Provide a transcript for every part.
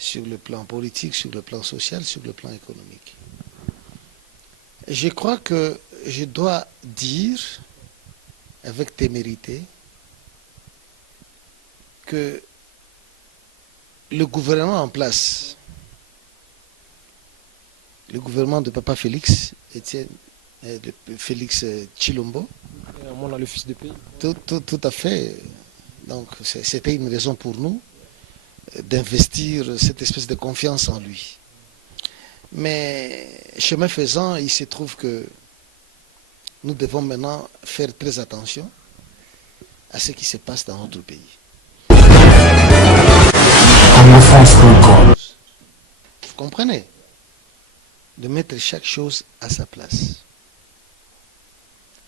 sur le plan politique, sur le plan social, sur le plan économique. Je crois que je dois dire, avec témérité, que le gouvernement en place, le gouvernement de Papa Félix, Félix Tshilombo, le fils de pays. Tout à fait. Donc c'était une raison pour nous d'investir cette espèce de confiance en lui. Mais chemin faisant, il se trouve que nous devons maintenant faire très attention à ce qui se passe dans notre pays. Vous comprenez? De mettre chaque chose à sa place.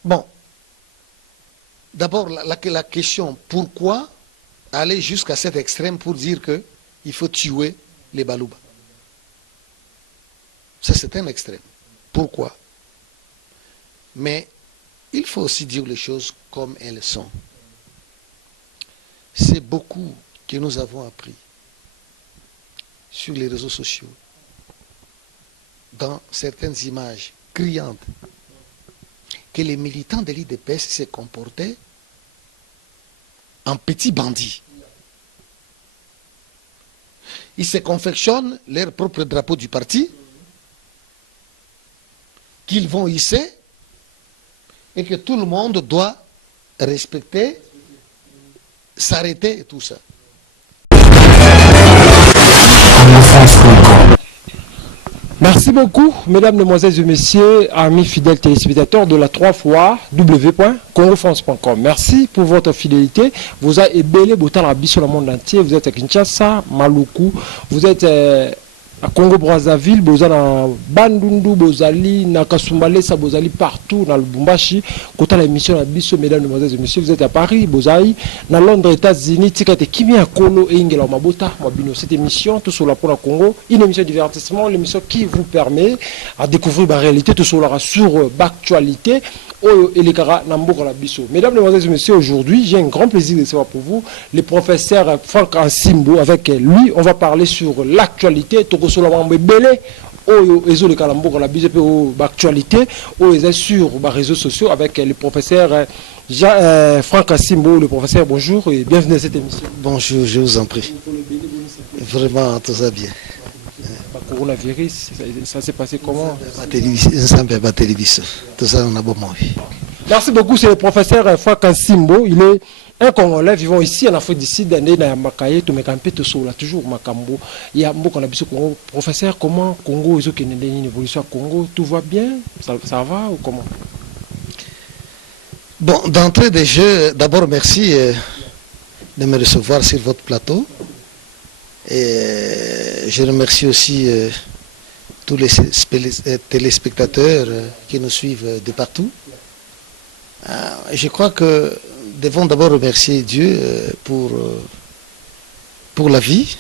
Bon, d'abord la question, pourquoi aller jusqu'à cet extrême pour dire qu'il faut tuer les Balouba? Ça, c'est un extrême. Pourquoi? Mais il faut aussi dire les choses comme elles sont. C'est beaucoup que nous avons appris sur les réseaux sociaux, dans certaines images criantes, que les militants de l'IDPS se comportaient en petits bandits. Ils se confectionnent leur propre drapeau du parti, qu'ils vont hisser, et que tout le monde doit respecter, s'arrêter et tout ça. Merci beaucoup, mesdames, mesdemoiselles et messieurs, amis fidèles téléspectateurs de la 3 fois w.congofrance.com. Merci pour votre fidélité. Vous avez ébélé Botan Rabi sur le monde entier. Vous êtes à Kinshasa, Maluku, vous êtes à Congo-Brazzaville, Bozali à Bandundu, Bozali, na Kasumbalesa, Bozali partout dans le Lubumbashi. Côté la émission à Bisso, mesdames, mesdemoiselles et messieurs, vous êtes à Paris, Bozali, dans Londres, États-Unis, Tikate Kimi à Kolo et Ingela Mabota, Mabino. Cette émission, tout sur la pour la Congo, une émission de divertissement, l'émission qui vous permet à découvrir la réalité, tout sur l'actualité. Mesdames, mesdemoiselles et messieurs, aujourd'hui, j'ai un grand plaisir de savoir pour vous le professeur Franck Ansimbo. Avec lui, on va parler sur l'actualité. Sur les réseaux sociaux avec le professeur Franck Ansimbo. Le professeur, bonjour et bienvenue à cette émission. Bonjour, je vous en prie. Vraiment, tout ça bien. Coronavirus, ça s'est passé comment? Tout ça, on a beau manger. Merci beaucoup, c'est le professeur Franck Ansimbo. Il est un Congolais vivant ici en Afrique du Sud, toujours Makambo. Il y a beaucoup de Congo. Professeur, comment Congo, une évolution à Congo, tout va bien? Ça va ou comment? Bon, d'entrée de jeu, d'abord merci de me recevoir sur votre plateau. Et je remercie aussi tous les téléspectateurs qui nous suivent de partout. Je crois que nous devons d'abord remercier Dieu pour la vie.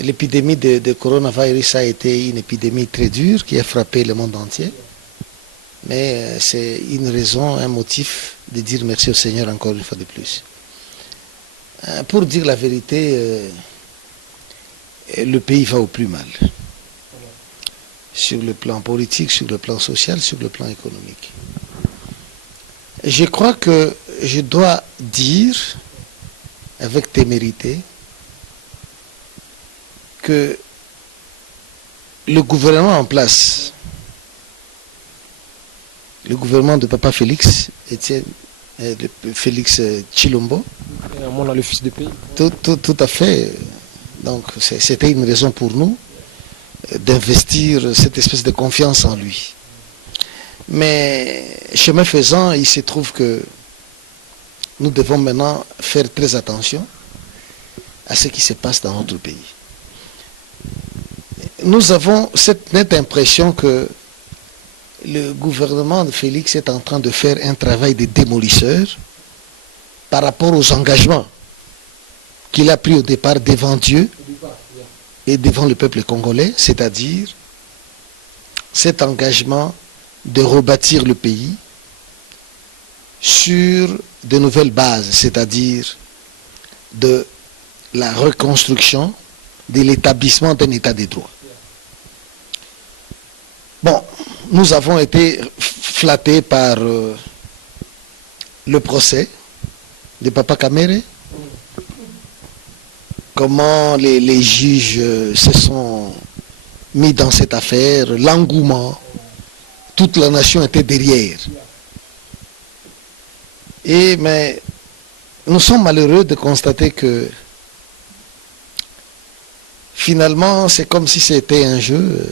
L'épidémie de coronavirus a été une épidémie très dure qui a frappé le monde entier. Mais c'est une raison, un motif de dire merci au Seigneur encore une fois de plus. Pour dire la vérité, le pays va au plus mal. Sur le plan politique, sur le plan social, sur le plan économique. Je crois que je dois dire, avec témérité, que le gouvernement en place, le gouvernement de Papa Félix, Félix Tshilombo, le fils de pays. Tout à fait. Donc c'était une raison pour nous d'investir cette espèce de confiance en lui. Mais chemin faisant, il se trouve que nous devons maintenant faire très attention à ce qui se passe dans notre pays. Nous avons cette nette impression que le gouvernement de Félix est en train de faire un travail de démolisseur par rapport aux engagements qu'il a pris au départ devant Dieu et devant le peuple congolais, c'est-à-dire cet engagement de rebâtir le pays sur de nouvelles bases, c'est-à-dire de la reconstruction de l'établissement d'un état de droit. Bon, nous avons été flattés par le procès de Papa Kamere, comment les juges se sont mis dans cette affaire, l'engouement, toute la nation était derrière. Mais nous sommes malheureux de constater que finalement, c'est comme si c'était un jeu.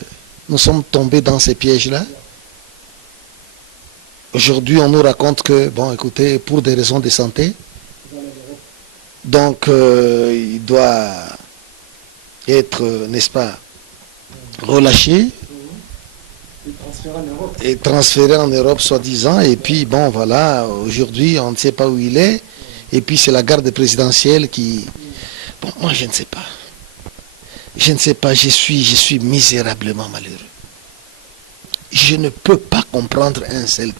Nous sommes tombés dans ces pièges-là. Aujourd'hui, on nous raconte que, bon, écoutez, pour des raisons de santé, donc il doit être, n'est-ce pas, relâché et transféré en Europe, soi-disant. Et puis, bon, voilà, aujourd'hui, on ne sait pas où il est. Et puis, c'est la garde présidentielle qui... Bon, moi, je ne sais pas. Je ne sais pas, je suis misérablement malheureux. Je ne peux pas comprendre un seul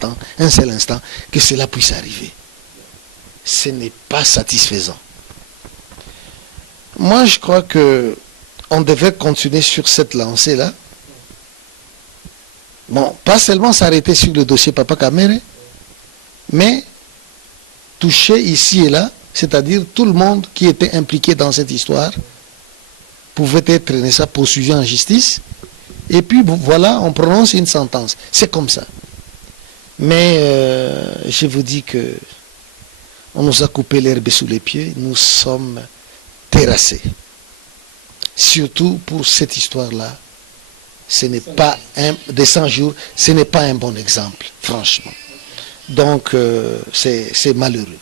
instant que cela puisse arriver. Ce n'est pas satisfaisant. Moi, je crois que on devait continuer sur cette lancée-là. Bon, pas seulement s'arrêter sur le dossier Papa Kamere, mais toucher ici et là, c'est-à-dire tout le monde qui était impliqué dans cette histoire, pouvait être, n'est-ce pas, poursuivi en justice, et puis voilà, on prononce une sentence. C'est comme ça. Mais je vous dis que on nous a coupé l'herbe sous les pieds, nous sommes terrassés. Surtout pour cette histoire-là, ce n'est pas des 100 jours, ce n'est pas un bon exemple, franchement. Donc, c'est malheureux.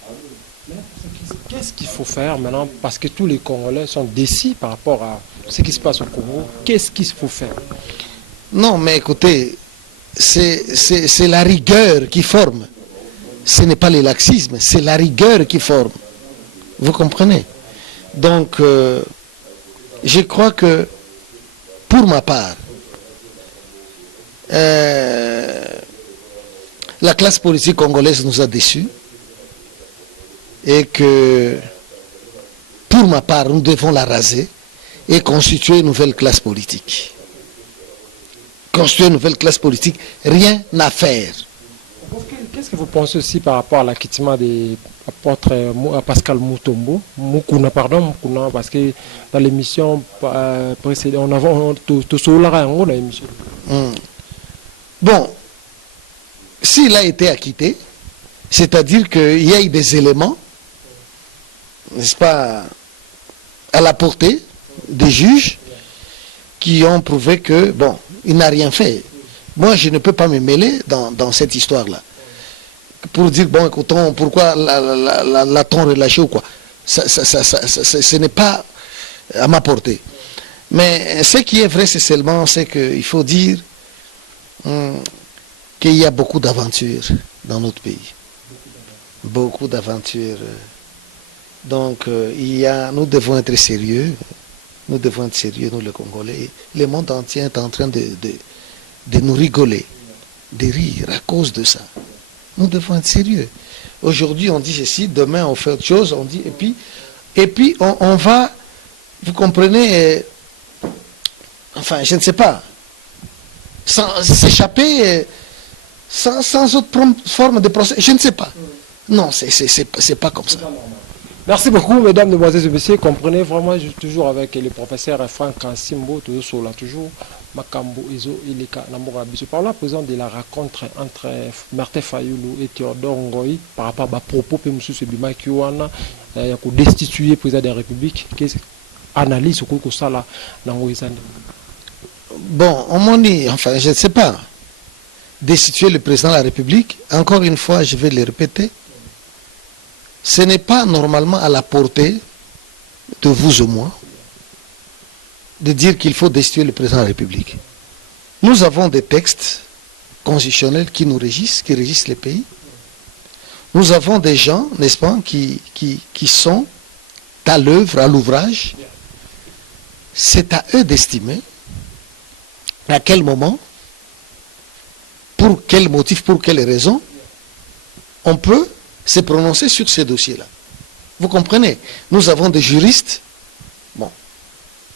Qu'est-ce qu'il faut faire maintenant? Parce que tous les Congolais sont déçus par rapport à ce qui se passe au Congo. Qu'est-ce qu'il faut faire? Non, mais écoutez, c'est la rigueur qui forme. Ce n'est pas le laxisme, c'est la rigueur qui forme. Vous comprenez? Donc, je crois que, pour ma part, la classe politique congolaise nous a déçus. Et que, pour ma part, nous devons la raser et constituer une nouvelle classe politique. Constituer une nouvelle classe politique, rien à faire. Qu'est-ce que vous pensez aussi par rapport à l'acquittement de l'apôtre Pascal Moutombo, Mukuna, parce que dans l'émission précédente, on avait tout cela dans l'émission. Bon, s'il a été acquitté, c'est-à-dire qu'il y a eu des éléments, n'est-ce pas, à la portée des juges qui ont prouvé que, bon, il n'a rien fait. Moi, je ne peux pas me mêler dans cette histoire-là. Pour dire, bon, écoutons, pourquoi l'a-t-on relâché ou quoi. Ce n'est pas à ma portée. Mais ce qui est vrai, c'est seulement, c'est qu'il faut dire qu'il y a beaucoup d'aventures dans notre pays. Beaucoup d'aventures. Donc, nous devons être sérieux. Nous devons être sérieux, nous les Congolais. Le monde entier est en train de nous rigoler, de rire à cause de ça. Nous devons être sérieux. Aujourd'hui, on dit ceci, demain, on fait autre chose, on dit, et puis on va, vous comprenez, enfin, je ne sais pas, s'échapper sans autre forme de procès, je ne sais pas. Non, c'est pas comme ça. Merci beaucoup, mesdames, demoiselles et messieurs. Comprenez vraiment, je suis toujours avec le professeur Franck Kansimbo, toujours là, toujours. Makambo Ezo Ileka Namora Biso. Par la présence de la rencontre entre Martin Fayoulou et Théodore Ngoï par rapport à propos que M. Sebima Kiwana a destitué le président de la République. Qu'est-ce analyse au cours ça là dans Bon, on m'en dit, enfin, je ne sais pas. Destituer le président de la République, encore une fois, je vais le répéter, ce n'est pas normalement à la portée de vous ou moi de dire qu'il faut destituer le président de la République. Nous avons des textes constitutionnels qui nous régissent, qui régissent les pays. Nous avons des gens, n'est-ce pas, qui sont à l'œuvre, à l'ouvrage. C'est à eux d'estimer à quel moment, pour quel motif, pour quelle raison, on peut se prononcer sur ces dossiers-là. Vous comprenez? Nous avons des juristes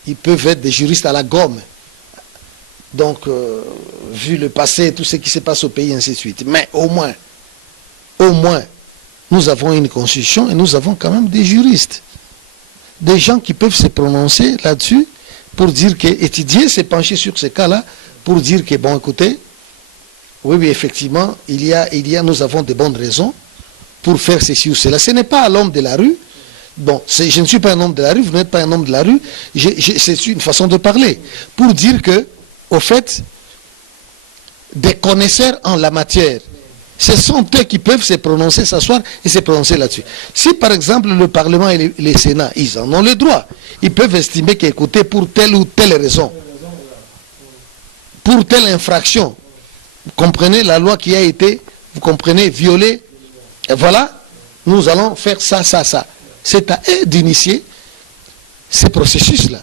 ils peuvent être des juristes à la gomme. Donc, vu le passé, tout ce qui se passe au pays, ainsi de suite. Mais au moins, nous avons une constitution et nous avons quand même des juristes. Des gens qui peuvent se prononcer là-dessus pour dire que, étudier, se pencher sur ces cas-là, pour dire que, bon, écoutez, oui, effectivement, nous avons de bonnes raisons pour faire ceci ou cela. Ce n'est pas à l'homme de la rue. Bon, je ne suis pas un homme de la rue, vous n'êtes pas un homme de la rue. C'est une façon de parler. Pour dire que, au fait, des connaisseurs en la matière, ce sont eux qui peuvent se prononcer, s'asseoir et se prononcer là-dessus. Si par exemple le Parlement et les Sénats, ils en ont le droit, ils peuvent estimer qu'écoutez, pour telle ou telle raison, pour telle infraction, vous comprenez la loi qui a été, vous comprenez, violée, et voilà, nous allons faire ça. C'est à eux d'initier ces processus-là.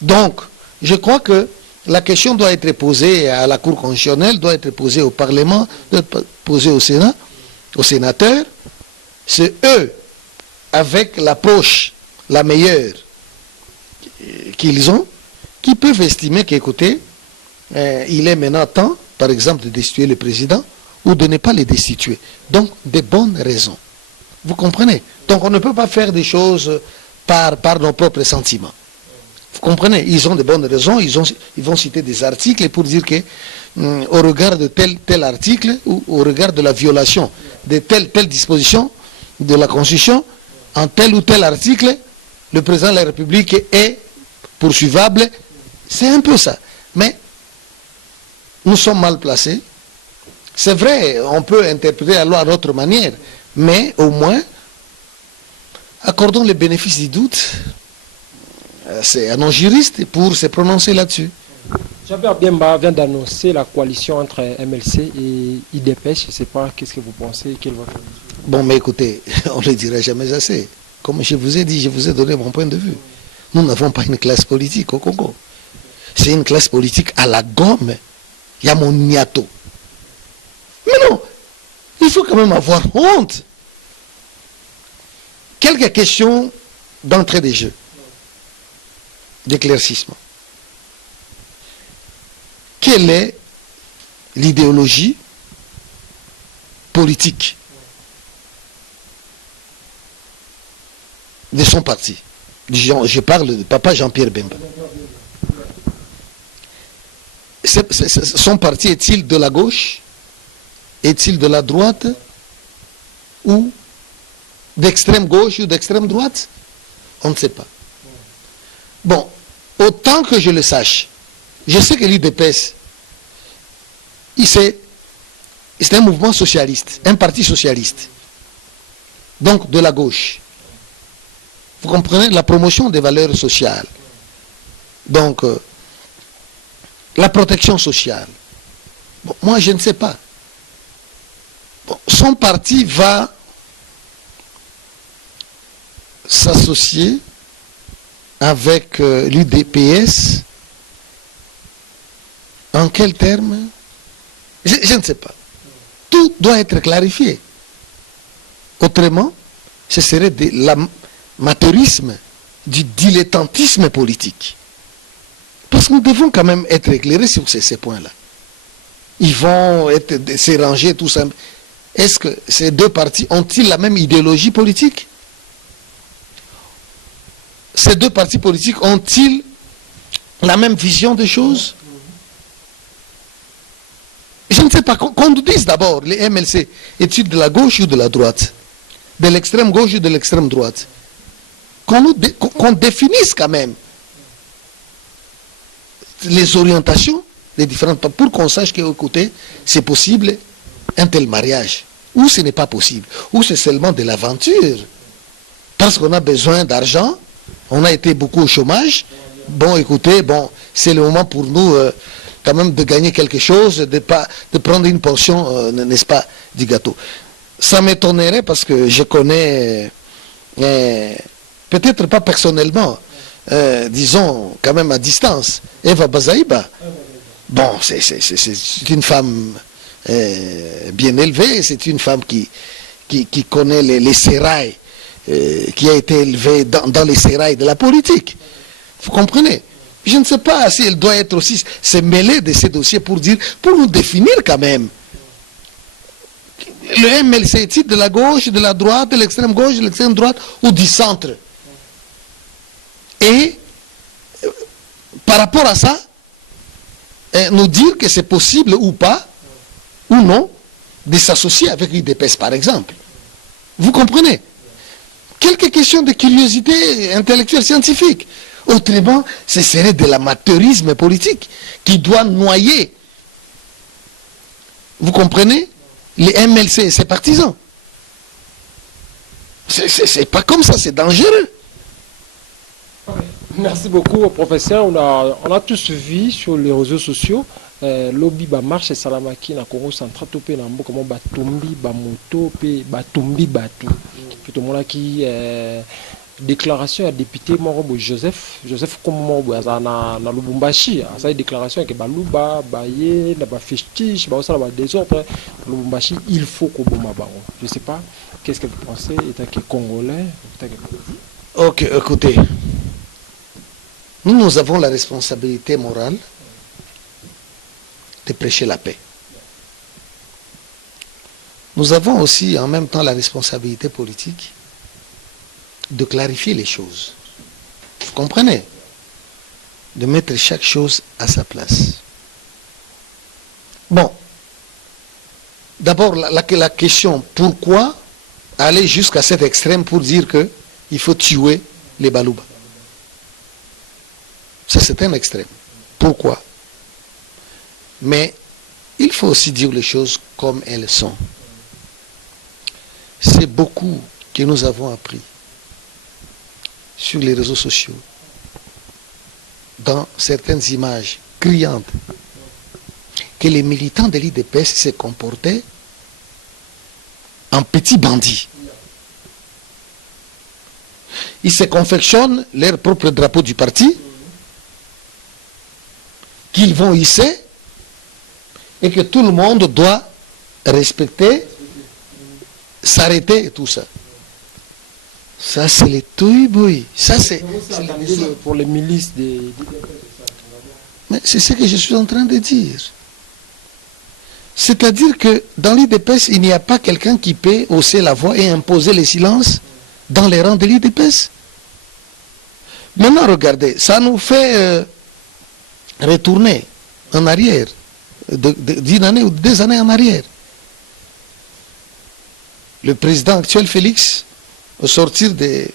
Donc, je crois que la question doit être posée à la Cour constitutionnelle, doit être posée au Parlement, doit être posée au Sénat, aux sénateurs. C'est eux, avec l'approche la meilleure qu'ils ont, qui peuvent estimer qu'écoutez, il est maintenant temps, par exemple, de destituer le président ou de ne pas le destituer. Donc, des bonnes raisons. Vous comprenez? Donc, on ne peut pas faire des choses par nos propres sentiments. Vous comprenez? Ils ont de bonnes raisons, ils vont citer des articles pour dire que, au regard de tel article, ou au regard de la violation de telle disposition de la Constitution, en tel ou tel article, le président de la République est poursuivable. C'est un peu ça. Mais nous sommes mal placés. C'est vrai, on peut interpréter la loi à notre manière, mais au moins, accordons le bénéfice du doute. C'est à nos juristes pour se prononcer là-dessus. Jean-Pierre Biemba vient d'annoncer la coalition entre MLC et IDPS. Je ne sais pas, qu'est-ce que vous pensez? Bon, mais écoutez, on ne le dira jamais assez. Comme je vous ai dit, je vous ai donné mon point de vue. Nous n'avons pas une classe politique au Congo. C'est une classe politique à la gomme. Il y a mon niato. Mais non, il faut quand même avoir honte. Quelques questions d'entrée des jeux, d'éclaircissement. Quelle est l'idéologie politique de son parti? Je parle de papa Jean-Pierre Bemba. Son parti est-il de la gauche? Est-il de la droite? Ou d'extrême gauche ou d'extrême droite? On ne sait pas. Bon, autant que je le sache, je sais que l'UDPS, c'est un mouvement socialiste, un parti socialiste. Donc de la gauche. Vous comprenez? La promotion des valeurs sociales. Donc, la protection sociale. Bon, moi, je ne sais pas. Bon, son parti va s'associer avec l'UDPS. En quels termes? Je ne sais pas. Tout doit être clarifié. Autrement, ce serait de l'amateurisme, du dilettantisme politique. Parce que nous devons quand même être éclairés sur ces points-là. Ils vont s'éranger tout ça. Est-ce que ces deux partis ont-ils la même idéologie politique? Ces deux partis politiques ont-ils la même vision des choses? Je ne sais pas. Qu'on nous dise d'abord, les MLC, est-il de la gauche ou de la droite? De l'extrême gauche ou de l'extrême droite? Qu'on définisse quand même les orientations des différentes, pour qu'on sache que, écoutez, c'est possible un tel mariage, ou ce n'est pas possible, ou c'est seulement de l'aventure, parce qu'on a besoin d'argent, on a été beaucoup au chômage. Bon, écoutez, bon, c'est le moment pour nous quand même de gagner quelque chose, de prendre une portion, n'est-ce pas, du gâteau. Ça m'étonnerait parce que je connais, peut-être pas personnellement, disons quand même à distance, Eva Bazaïba. Bon, c'est une femme bien élevée, c'est une femme qui connaît les sérails, qui a été élevée dans les sérails de la politique. Vous comprenez? Je ne sais pas si elle doit être aussi se mêler de ces dossiers pour nous définir quand même. Le MLC est-il de la gauche, de la droite, de l'extrême gauche, de l'extrême droite ou du centre? Et par rapport à ça, nous dire que c'est possible ou pas, ou non, de s'associer avec l'UDPS par exemple. Vous comprenez? Quelques questions de curiosité intellectuelle scientifique. Autrement, ce serait de l'amateurisme politique qui doit noyer. Vous comprenez? Les MLC et ses partisans. C'est pas comme ça, c'est dangereux. Merci beaucoup, professeur. On a tous vu sur les réseaux sociaux lobby ba marche et salamaki na Congo central topé na mboka mo batumbi ba moto pe batumbi batu. Tout le monde qui déclaration à député Morobo Joseph Komobo na Lubumbashi, ça une déclaration que baluba baye na ba festiche ba ça ba désordre Lubumbashi, il faut qu'on bomba ba. Je sais pas qu'est-ce que vous pensez étant que congolais. OK, écoutez. Nous avons la responsabilité morale de prêcher la paix. Nous avons aussi en même temps la responsabilité politique de clarifier les choses. Vous comprenez? De mettre chaque chose à sa place. Bon. D'abord, la question, pourquoi aller jusqu'à cet extrême pour dire qu'il faut tuer les Balouba? Ça, c'est un extrême. Pourquoi? Mais il faut aussi dire les choses comme elles sont. C'est beaucoup que nous avons appris sur les réseaux sociaux, dans certaines images criantes, que les militants de l'IDPS se comportaient en petits bandits. Ils se confectionnent leur propre drapeau du parti, qu'ils vont hisser, et que tout le monde doit respecter, s'arrêter et tout ça. Ça, c'est les touibouis. Ça, c'est pour les milices des... Mais c'est ce que je suis en train de dire. C'est-à-dire que dans l'IDPS, il n'y a pas quelqu'un qui peut hausser la voix et imposer le silence dans les rangs de l'IDPS. Maintenant, regardez, ça nous fait retourner en arrière, d'une année ou 2 années en arrière. Le président actuel, Félix, au sortir des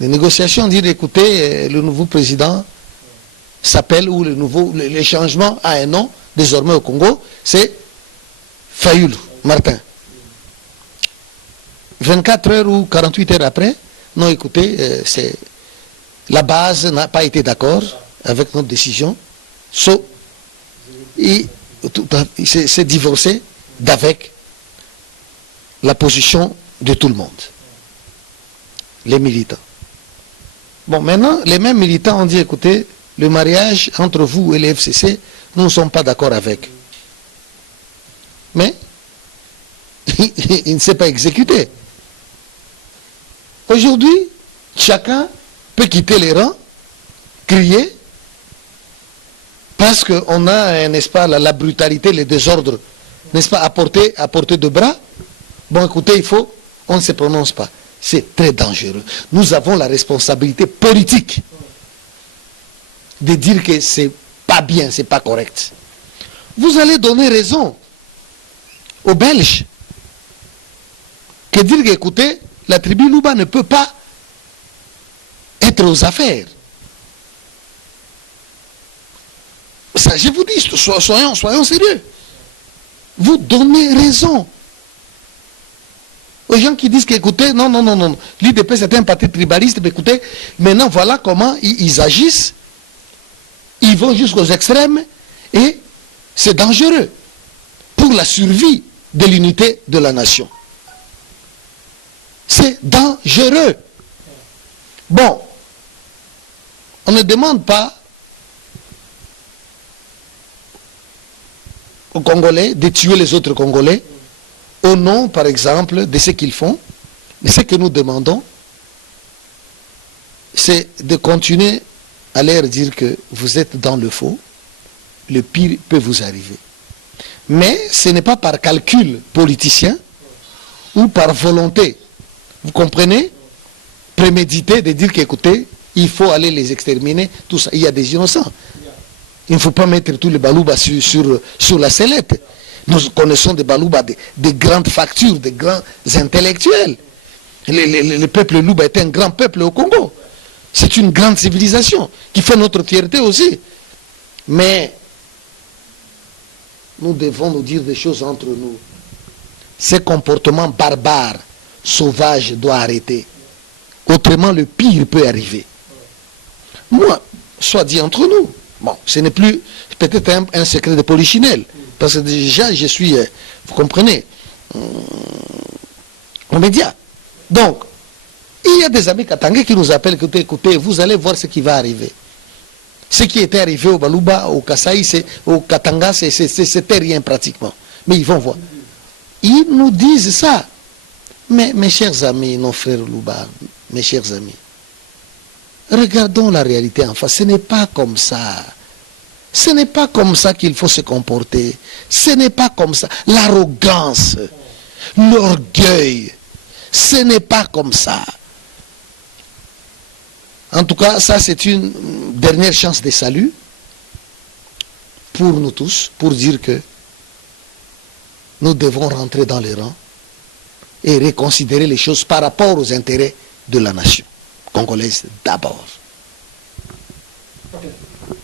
négociations, dit écoutez, le nouveau président s'appelle, ou le changement a un nom, désormais au Congo, c'est Fayoulou Martin. 24 heures ou 48 heures après, non, écoutez, la base n'a pas été d'accord avec notre décision. Il s'est divorcé d'avec la position de tout le monde. Les militants. Bon, maintenant, les mêmes militants ont dit, écoutez, le mariage entre vous et les FCC, nous ne sommes pas d'accord avec. Mais, il ne s'est pas exécuté. Aujourd'hui, chacun peut quitter les rangs, crier, parce qu'on a, n'est-ce pas, la brutalité, le désordre, n'est-ce pas, à portée de bras. Bon, écoutez, on ne se prononce pas. C'est très dangereux. Nous avons la responsabilité politique de dire que c'est pas bien, c'est pas correct. Vous allez donner raison aux Belges que dire que, écoutez, la tribu Louba ne peut pas être aux affaires. Ça, je vous dis, soyons sérieux. Vous donnez raison aux gens qui disent qu'écoutez, non, l'IDP c'est un parti tribaliste, mais écoutez, maintenant voilà comment ils agissent, ils vont jusqu'aux extrêmes, et c'est dangereux pour la survie de l'unité de la nation. C'est dangereux. Bon, on ne demande pas aux Congolais de tuer les autres Congolais au nom, par exemple, de ce qu'ils font. Mais ce que nous demandons, c'est de continuer à leur dire que vous êtes dans le faux, le pire peut vous arriver. Mais ce n'est pas par calcul politicien ou par volonté, vous comprenez, prémédité de dire qu'écoutez, il faut aller les exterminer, tout ça. Il y a des innocents. Il ne faut pas mettre tous les balouba sur la sellette. Nous connaissons des balouba, des grandes factures, des grands intellectuels. Le peuple Louba est un grand peuple au Congo. C'est une grande civilisation qui fait notre fierté aussi. Mais nous devons nous dire des choses entre nous. Ces comportements barbares, sauvages, doivent arrêter. Autrement, le pire peut arriver. Moi, soit dit entre nous, bon, ce n'est plus peut-être un secret de polichinelle. Parce que déjà, je suis, vous comprenez, aux médias. Donc, il y a des amis katangais qui nous appellent, écoutez, vous allez voir ce qui va arriver. Ce qui était arrivé au Balouba, au Kasaï, au Katanga, c'était rien pratiquement. Mais ils vont voir. Ils nous disent ça. Mais mes chers amis, nos frères Louba, mes chers amis, regardons la réalité en face. Ce n'est pas comme ça. Ce n'est pas comme ça qu'il faut se comporter. Ce n'est pas comme ça. L'arrogance, l'orgueil, ce n'est pas comme ça. En tout cas, ça c'est une dernière chance de salut pour nous tous, pour dire que nous devons rentrer dans les rangs et reconsidérer les choses par rapport aux intérêts de la nation congolaise d'abord.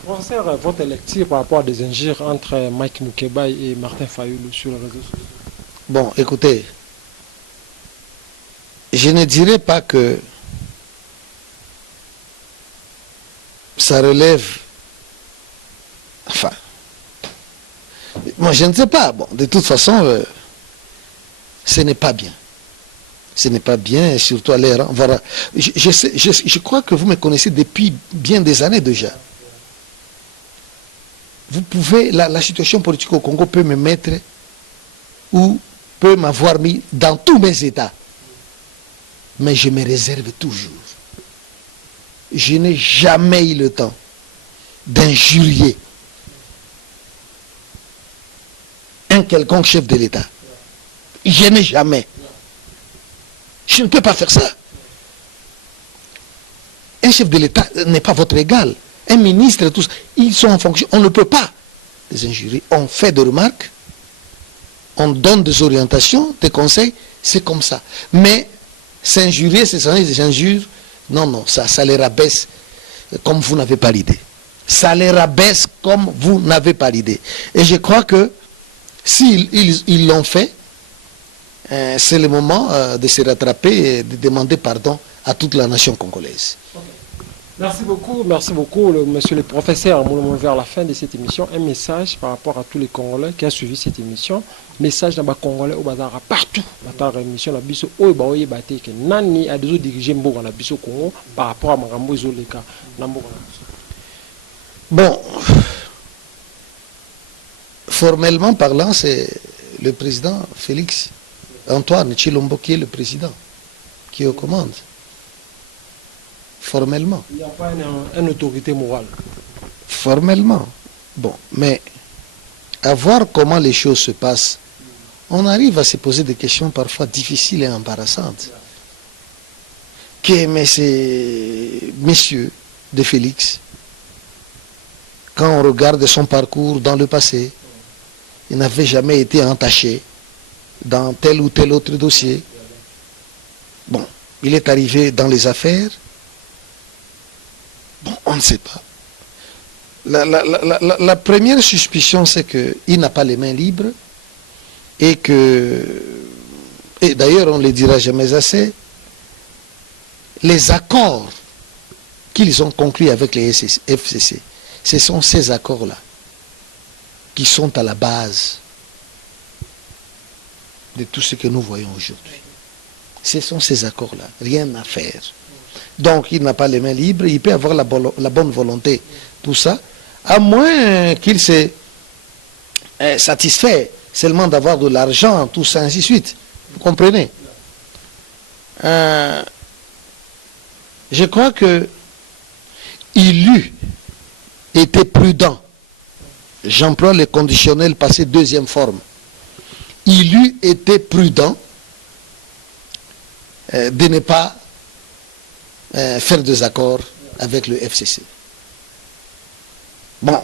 Professeur, votre lecture par rapport à des injures entre Mike Mukeba et Martin Fayoulou sur les réseaux sociaux? Bon, écoutez, je ne dirais pas que ça relève, enfin, moi je ne sais pas, bon, de toute façon, ce n'est pas bien. Ce n'est pas bien, surtout à l'air. Voilà. Je crois que vous me connaissez depuis bien des années déjà. Vous pouvez, la situation politique au Congo peut me mettre ou peut m'avoir mis dans tous mes états. Mais je me réserve toujours. Je n'ai jamais eu le temps d'injurier un quelconque chef de l'État. Je n'ai jamais. Je ne peux pas faire ça. Un chef de l'État n'est pas votre égal. Un ministre, tous, ils sont en fonction. On ne peut pas les injurier. On fait des remarques, on donne des orientations, des conseils, c'est comme ça. Mais s'injurier, c'est des injures. Non, non, ça les rabaisse comme vous n'avez pas l'idée. Ça les rabaisse comme vous n'avez pas l'idée. Et je crois que s'ils l'ont fait, c'est le moment de se rattraper et de demander pardon à toute la nation congolaise. Merci beaucoup, monsieur le professeur. Vers la fin de cette émission, un message par rapport à tous les Congolais qui ont suivi cette émission. Message dans les Congolais au bazar partout. Dans la émission, la biso au baoye bate que nani a déjà dirigé Mboga la biso Congo par rapport à Marambo Zoleka. Bon, formellement parlant, c'est le président Félix Antoine Tshilombo qui est le président, qui est aux commandes. Formellement. Il n'y a pas une autorité morale. Formellement. Bon, mais à voir comment les choses se passent, on arrive à se poser des questions parfois difficiles et embarrassantes. Mais ces messieurs de Félix, quand on regarde son parcours dans le passé, il n'avait jamais été entaché dans tel ou tel autre dossier. Bon, il est arrivé dans les affaires. Bon, on ne sait pas. La première suspicion, c'est qu'il n'a pas les mains libres et d'ailleurs, on ne le dira jamais assez, les accords qu'ils ont conclus avec les FCC, ce sont ces accords-là qui sont à la base de tout ce que nous voyons aujourd'hui. Ce sont ces accords-là, rien à faire. Donc, il n'a pas les mains libres, il peut avoir la bonne volonté, tout ça, à moins qu'il se satisfait seulement d'avoir de l'argent, tout ça, ainsi de suite. Vous comprenez? Je crois que il eut été prudent, j'emploie le conditionnel passé deuxième forme, il eût été prudent de ne pas faire des accords avec le FCC. Bon,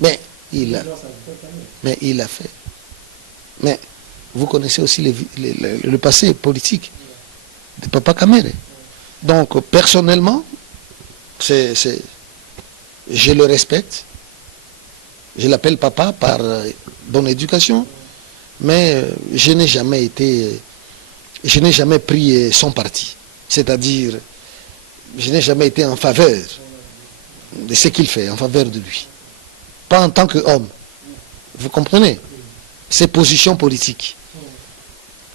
mais il a fait. Mais vous connaissez aussi le passé politique de Papa Kamere. Donc, personnellement, je le respecte. Je l'appelle papa par bonne éducation, mais je n'ai jamais pris son parti. C'est-à-dire, je n'ai jamais été en faveur de ce qu'il fait, en faveur de lui. Pas en tant qu'homme. Vous comprenez? Ses positions politiques.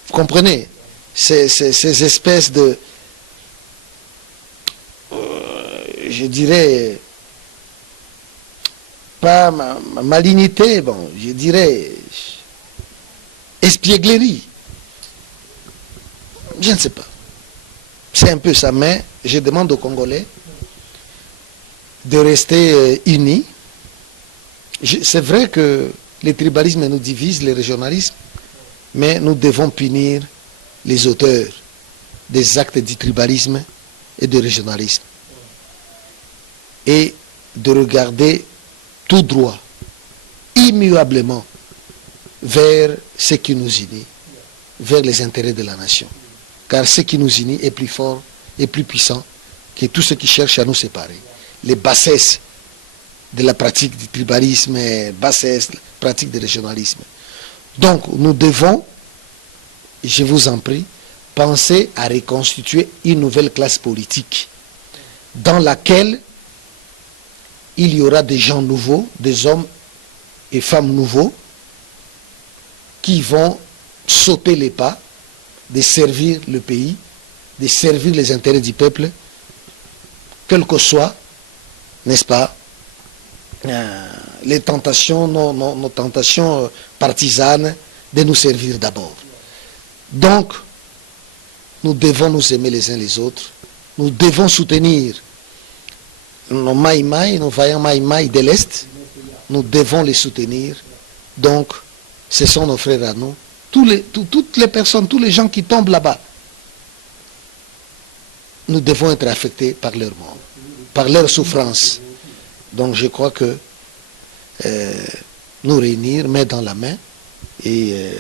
Vous comprenez? Ces espèces de... je dirais... pas malignité, bon, je dirais... espièglerie. Je ne sais pas. C'est un peu ça, mais je demande aux Congolais de rester unis. C'est vrai que les tribalismes nous divisent, les régionalismes, mais nous devons punir les auteurs des actes du tribalisme et du régionalisme. Et de regarder tout droit, immuablement, vers ce qui nous unit, vers les intérêts de la nation. Car ce qui nous unit est plus fort et plus puissant que tout ce qui cherche à nous séparer. Les bassesses de la pratique du tribalisme, bassesses, la pratique du régionalisme. Donc, nous devons, je vous en prie, penser à reconstituer une nouvelle classe politique dans laquelle il y aura des gens nouveaux, des hommes et femmes nouveaux qui vont sauter les pas de servir le pays, de servir les intérêts du peuple, quelles que soient, n'est-ce pas, les tentations, nos tentations partisanes de nous servir d'abord. Donc, nous devons nous aimer les uns les autres, nous devons soutenir nos maïmaï, nos vaillants maïmaï de l'Est, nous devons les soutenir. Donc, ce sont nos frères à nous. Toutes les personnes, tous les gens qui tombent là-bas, nous devons être affectés par leur mort, par leur souffrance. Donc je crois que nous réunir, main dans la main, et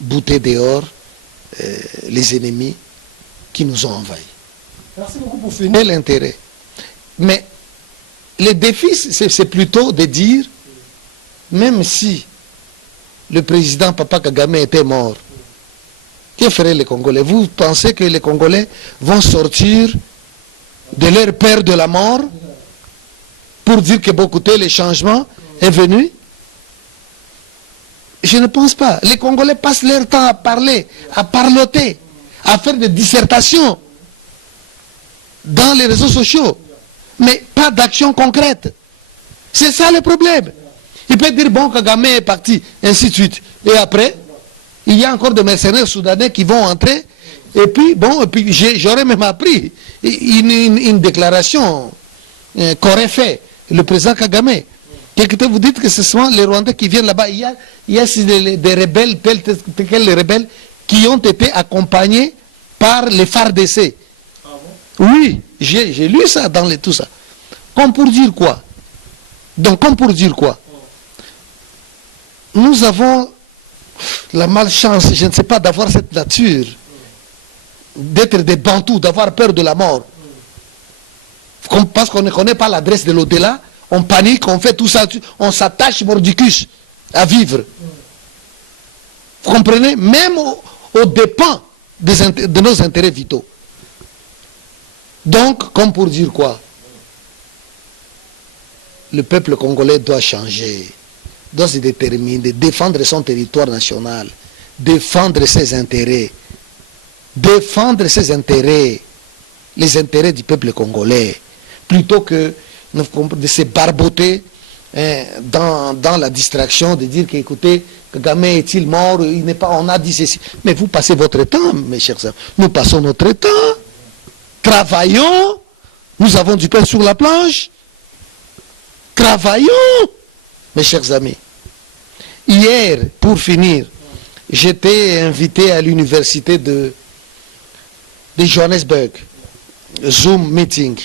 bouter dehors les ennemis qui nous ont envahis. Merci beaucoup pour finir. L'intérêt. Mais le défi, c'est plutôt de dire, même si le président Papa Kagame était mort, que feraient les Congolais? Vous pensez que les Congolais vont sortir de leur peur de la mort pour dire que bon, écoutez, le changement est venu? Je ne pense pas. Les Congolais passent leur temps à parler, à parloter, à faire des dissertations dans les réseaux sociaux, mais pas d'action concrète. C'est ça le problème. Il peut dire, bon, Kagame est parti, ainsi de suite. Et après, il y a encore des mercenaires soudanais qui vont entrer. Et puis, bon, et puis j'aurais même appris une déclaration qu'aurait fait le président Kagame. Quelqu'un vous dites que ce sont les Rwandais qui viennent là-bas. Il y a des rebelles, tels que les rebelles, qui ont été accompagnés par les FARDC. Ah bon? Oui, j'ai lu ça dans tout ça. Comme pour dire quoi? Donc, comme pour dire quoi? Nous avons la malchance, je ne sais pas, d'avoir cette nature, d'être des bantous, d'avoir peur de la mort. Parce qu'on ne connaît pas l'adresse de l'au-delà, on panique, on fait tout ça, on s'attache mordicus à vivre. Vous comprenez? Même aux dépens de nos intérêts vitaux. Donc, comme pour dire quoi? Le peuple congolais doit changer, doit se déterminer, défendre son territoire national, défendre ses intérêts, les intérêts du peuple congolais, plutôt que de se barboter dans la distraction, de dire qu'écoutez, Kagame est-il mort, il n'est pas, on a dit ceci. Mais vous passez votre temps, mes chers sœurs. Nous passons notre temps, travaillons, nous avons du pain sur la planche. Travaillons, mes chers amis. Hier, pour finir, j'étais invité à l'université de Johannesburg, Zoom meeting,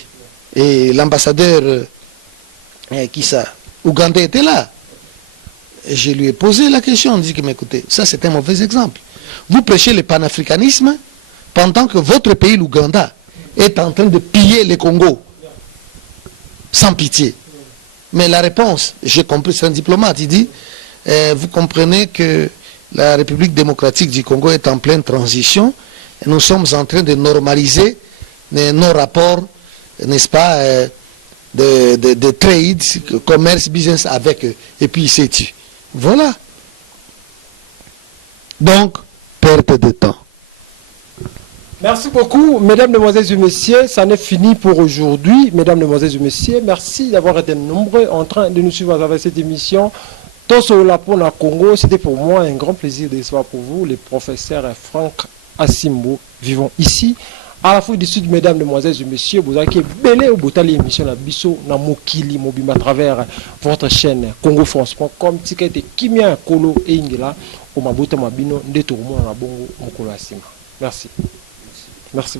et l'ambassadeur ougandais était là. Et je lui ai posé la question, on dit que, mais écoutez, ça c'est un mauvais exemple. Vous prêchez le panafricanisme pendant que votre pays, l'Ouganda, est en train de piller les Congo, sans pitié. Mais la réponse, j'ai compris, c'est un diplomate, il dit, vous comprenez que la République démocratique du Congo est en pleine transition, et nous sommes en train de normaliser nos rapports, n'est-ce pas, de trade, commerce, business avec eux. Et puis il s'est tué. Voilà. Donc, perte de temps. Merci beaucoup, mesdames, demoiselles et messieurs. Ça n'est fini pour aujourd'hui. Mesdames, demoiselles et messieurs, merci d'avoir été nombreux en train de nous suivre à travers cette émission. Toso Lapona Congo, c'était pour moi un grand plaisir de recevoir pour vous le professeur Franck Asimbo, vivant ici. À la fois du sud, mesdames, demoiselles et messieurs, vous avez belé au botali émission la biso na mokili mobima à travers votre chaîne congofrance.com. Tikete kimia kolo e ingela o mabuta mabino ndeto mo na bongo mokolo asima. Merci. Merci.